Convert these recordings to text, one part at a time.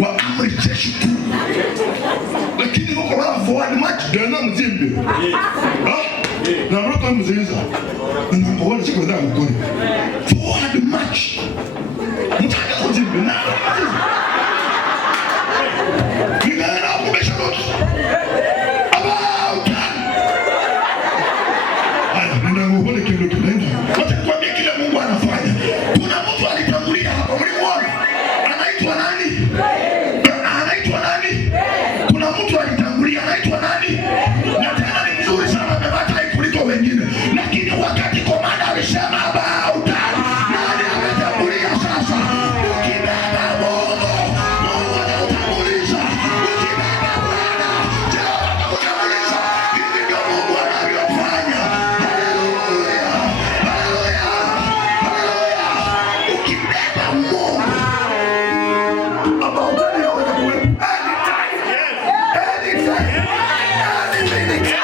wa amri jeshi tu. Lakini uko wala forward march gana mzimbe. Na mroka mziza. Na wala siku ndio mkoni. Forward march. Mtaka mzimbe na. Ningana kumesha lote. About. Nenda ngone kile kinaenda. Wacha nikwambie kile Mungu anafanya. Kuna mtu alitangulia hapa. Mlimwona? Anaitwa nani? Anaitwa nani? Kuna mtu alitangulia anaitwa nani? Na tena ni mzuri sana amebata kuliko wengine. Lakini wakati komanda alisema about, nani ametangulia sasa? Ukibeba Mungu, Mungu atakutanguliza. Ukibeba Bwana, Jehova atakutanguliza. Hivi ndio Mungu anavyofanya. Haleluya. Haleluya. Haleluya. Ukibeba Mungu, about anaweza kuwepo anytime, any minute,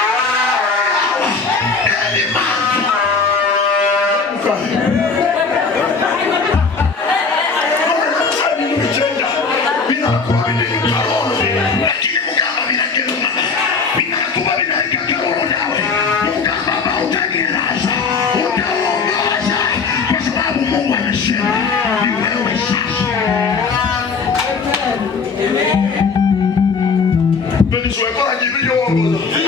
any month. Lakini mugamba binakeluma, binakuba binakakalola nawe, mugamba hautanilaza, utaongoza, kwa sababu Mungu amesema ni wewe sasa. Beni suwe kwa jibi yo ongoza.